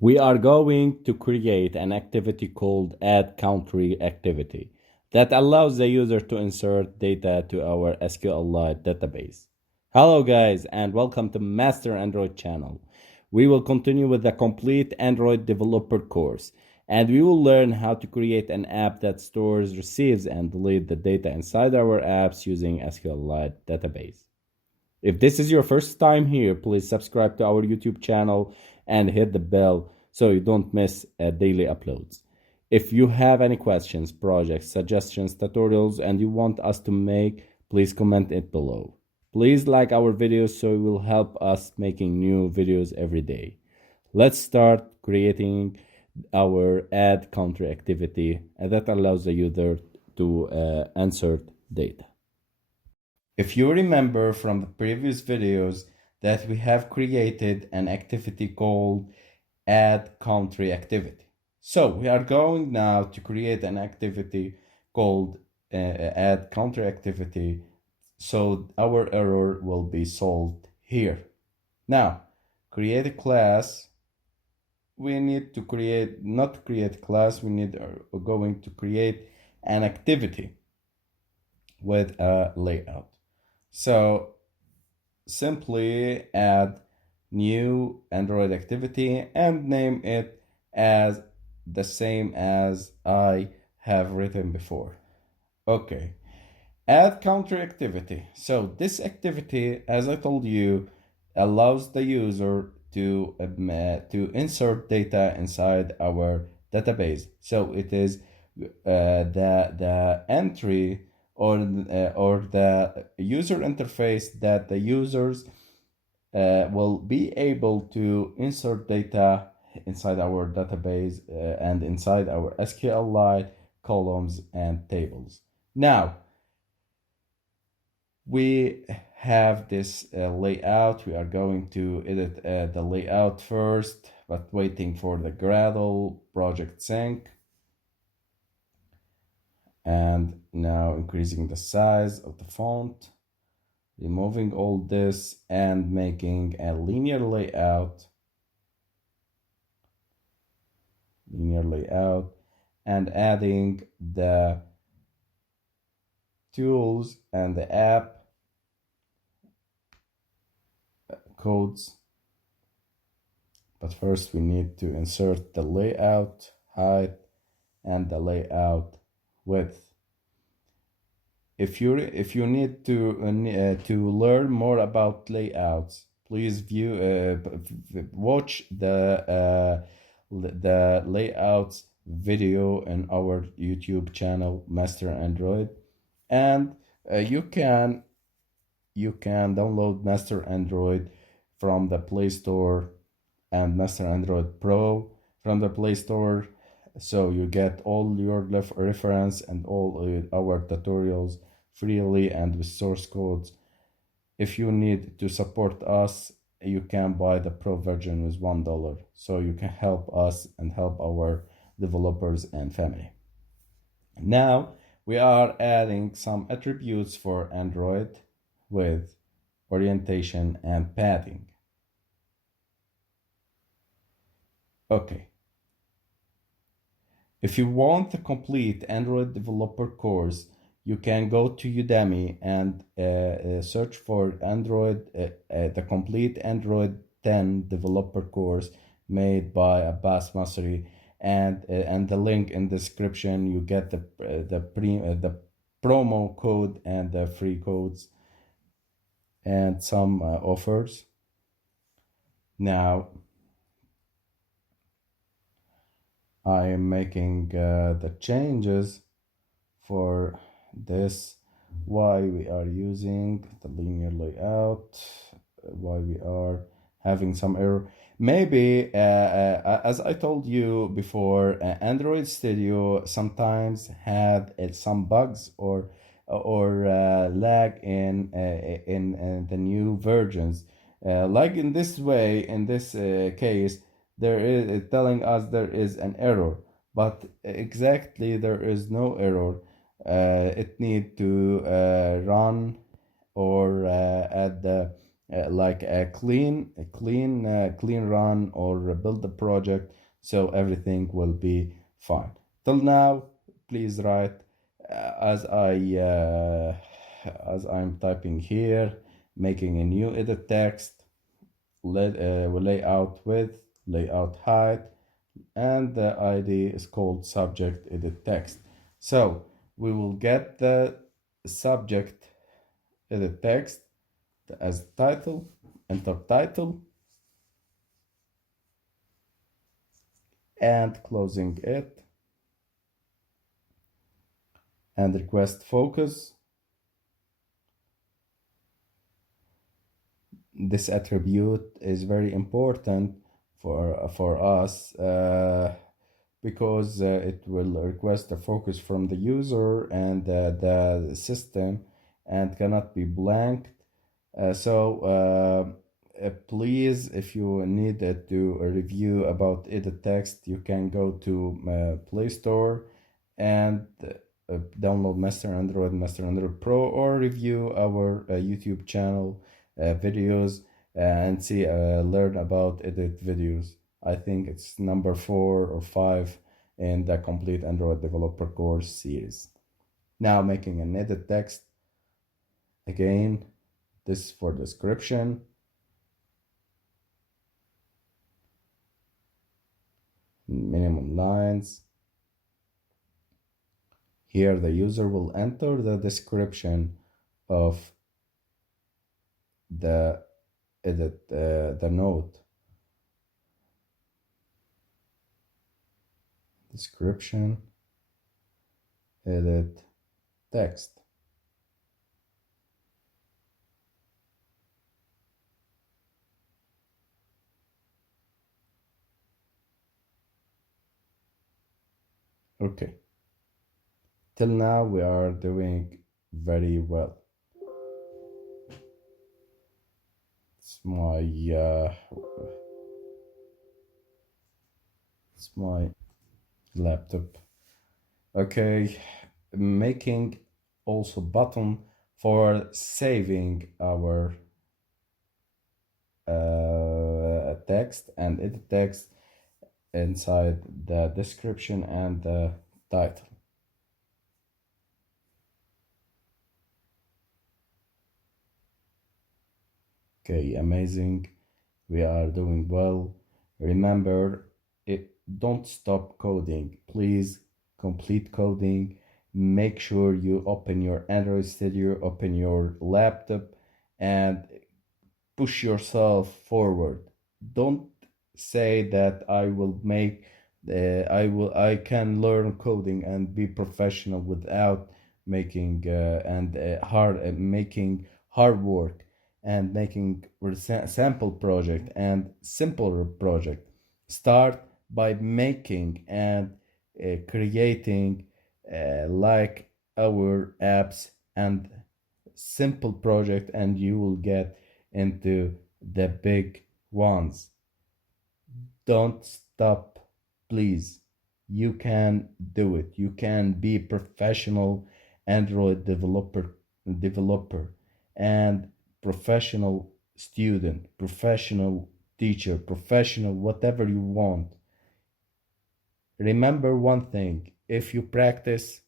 We are going to create an activity called add country activity that allows the user to insert data to our SQLite database. Hello guys and welcome to Master Android channel. We will continue with the complete Android developer course and we will learn how to create an app that stores, receives and deletes the data inside our apps using SQLite database. If this is your first time here, please subscribe to our YouTube channel and hit the bell so you don't miss daily uploads. If you have any questions, projects, suggestions, tutorials, and you want us to make, please comment it below. Please like our videos so it will help us making new videos every day. Let's start creating our add country activity that allows the user to insert data. If you remember from the previous videos that we have created an activity called add country activity. So we are going now to create an activity called add country activity so our error will be solved here. Now create a class. We need to create, not create a class, we're going to create an activity with a layout. So simply add new Android activity and name it as the same as I have written before. Okay, add country activity. So this activity, as I told you, allows the user to insert data inside our database. So it is the entry or the user interface that the users will be able to insert data inside our database and inside our SQLite columns and tables. Now, we have this layout. We are going to edit the layout first, but waiting for the Gradle project sync. And now increasing the size of the font, removing all this and making a linear layout, and adding the tools and the app codes. But first we need to insert the layout height and the layout width. If you need to learn more about layouts, please watch the layouts video in our YouTube channel, Master Android, and you can download Master Android from the Play Store and Master Android Pro from the Play Store. So you get all your reference and all our tutorials freely and with source codes. If you need to support us, you can buy the pro version with $1, so you can help us and help our developers and family. Now we are adding some attributes for Android with orientation and padding. Okay. If you want the complete Android developer course, you can go to Udemy and search for Android, the complete Android 10 developer course made by Abbas Masri, and the link in the description. You get the promo code and the free codes and some offers. Now I am making the changes for this, why we are using the linear layout, why we are having some error. Maybe as I told you before, Android Studio sometimes had some bugs or lag in the new versions, like in this way. In this case, there is telling us there is an error, but exactly there is no error. It need to run or at the like a clean run or build the project, so everything will be fine. Till now, please write as I'm typing here, making a new edit text, layout width, layout height, and the ID is called subject edit text. So we will get the subject edit text as title, enter title, and closing it, and request focus. This attribute is very important for us because it will request a focus from the user and the system and cannot be blanked. Please, if you need to review about edit text, you can go to Play Store and download Master Android Pro, or review our YouTube channel videos and see learn about edit videos. I think it's number 4 or 5 in the complete Android developer course series. Now making an edit text. Again, this for description. Minimum lines. Here the user will enter the description of the edit, the node. Description, edit text. Okay. Till now we are doing very well. It's my laptop. Okay, making also button for saving our text and edit text inside the description and the title. Okay, amazing. We are doing well. Remember, don't stop coding. Please complete coding. Make sure you open your Android Studio, open your laptop, and push yourself forward. Don't say that I can learn coding and be professional without making making hard work and making sample project and simpler project. Start by making and creating like our apps and simple project, and you will get into the big ones. Don't stop, please. You can do it. You can be professional Android developer and professional student, professional teacher, professional whatever you want. Remember one thing: if you practice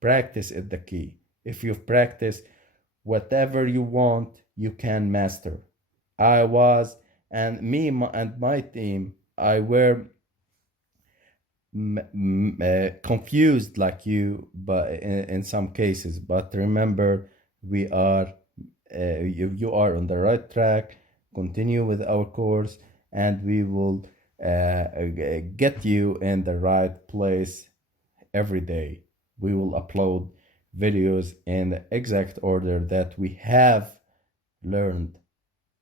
is the key. If you practice, whatever you want, you can master. I was, and me and my team, I were confused like you, but in some cases. But remember, we are you are on the right track. Continue with our course, and we will get you in the right place every day. We will upload videos in the exact order that we have learned,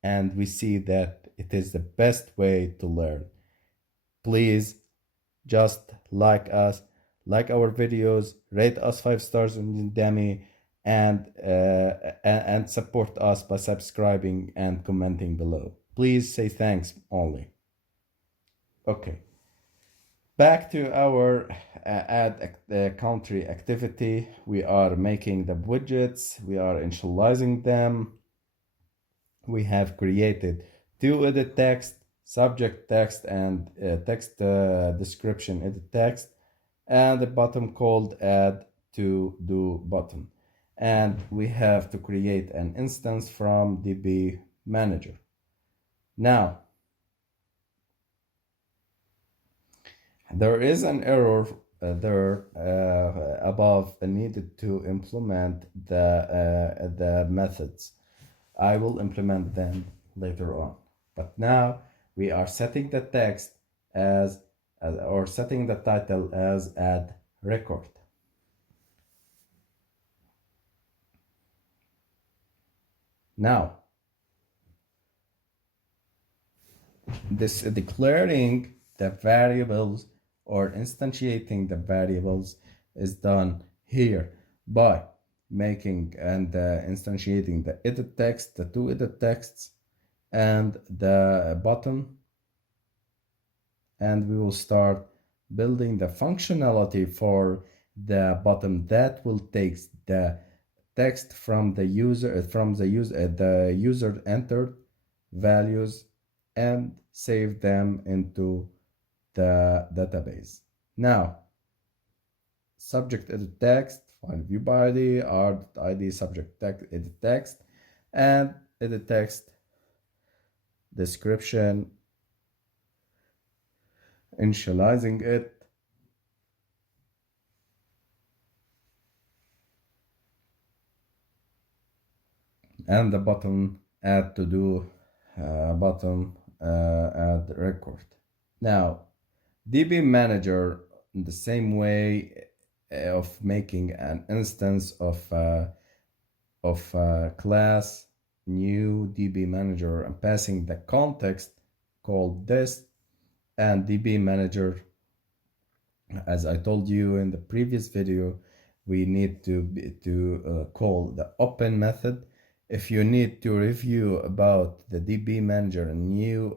and we see that it is the best way to learn. Please just like us, like our videos, rate us 5 stars on Udemy, and support us by subscribing and commenting below. Please say thanks only. Okay, back to our add country activity. We are making the widgets, we are initializing them, we have created two edit text, subject text, and text description edit text, and a button called add to do button. And we have to create an instance from DB manager. Now, there is an error there above needed to implement the methods. I will implement them later on. But now we are setting the text or setting the title as add record. Now, this declaring the variables or instantiating the variables is done here by making and instantiating the edit text, the two edit texts, and the button. And we will start building the functionality for the button that will take the text from the user the user entered values and save them into the database. Now, subject edit text, file view by ID, art.id, subject text, edit text, and edit text description, initializing it, and the button add to do button add record. Now, DB manager, in the same way of making an instance of class new DB manager and passing the context called this, and DB manager, as I told you in the previous video, we need to call the open method. If you need to review about the DB manager and new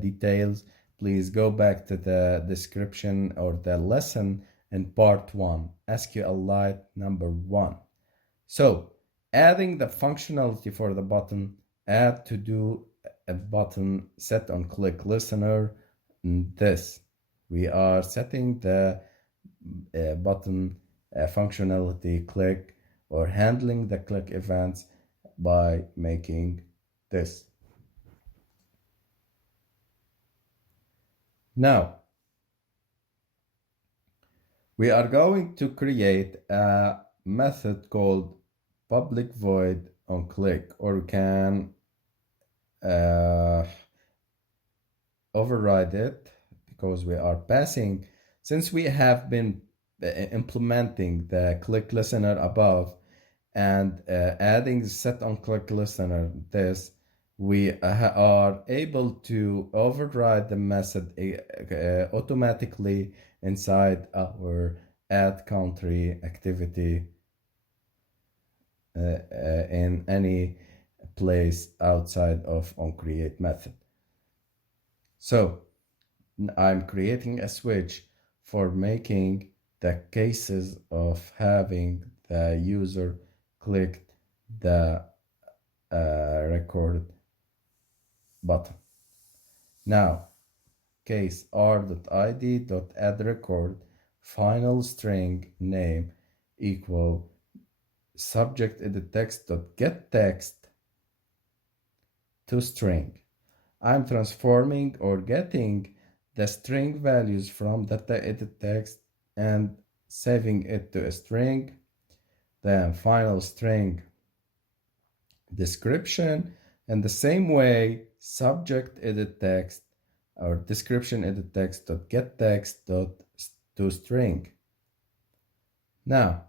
details, please go back to the description or the lesson in part 1, SQLite number 1. So, adding the functionality for the button, add to do a button set on click listener. This, we are setting the button functionality click or handling the click events by making this. Now, we are going to create a method called public void on click, or we can override it because we are passing, since we have been implementing the click listener above and adding the set on click listener this, we are able to override the method automatically inside our add country activity in any place outside of onCreate method. So I'm creating a switch for making the cases of having the user clicked the record button. Now, case r.id.addRecord final string name equal subject edit text.get text to string. I'm transforming or getting the string values from the edit text and saving it to a string. Then final string description, and the same way subject edit text or description edit text dot get text dot to string. Now,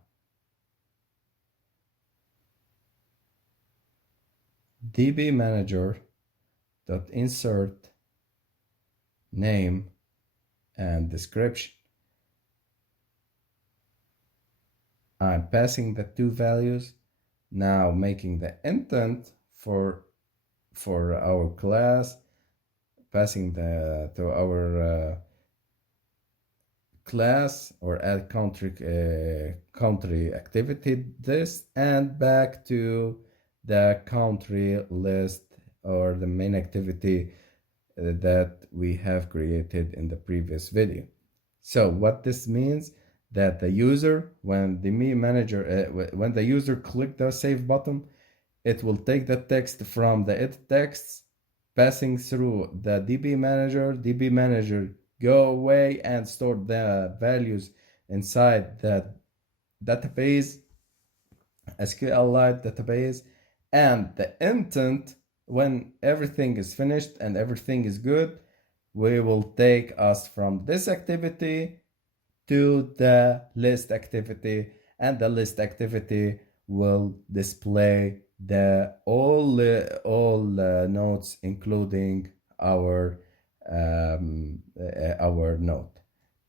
DB manager dot insert name and description. I'm passing the two values, now making the intent for our class, passing to our class or add country activity this, and back to the country list or the main activity that we have created in the previous video. So what this means, that the user, when the me manager, when the user click the save button, it will take the text from the edit texts, passing through the DB manager. DB manager go away and store the values inside the database, SQLite database, and the intent, when everything is finished and everything is good, we will take us from this activity to the list activity, and the list activity will display the all nodes, including our node.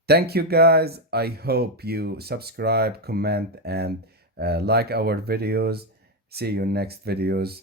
Thank you guys. I hope you subscribe, comment, and like our videos. See you in next videos.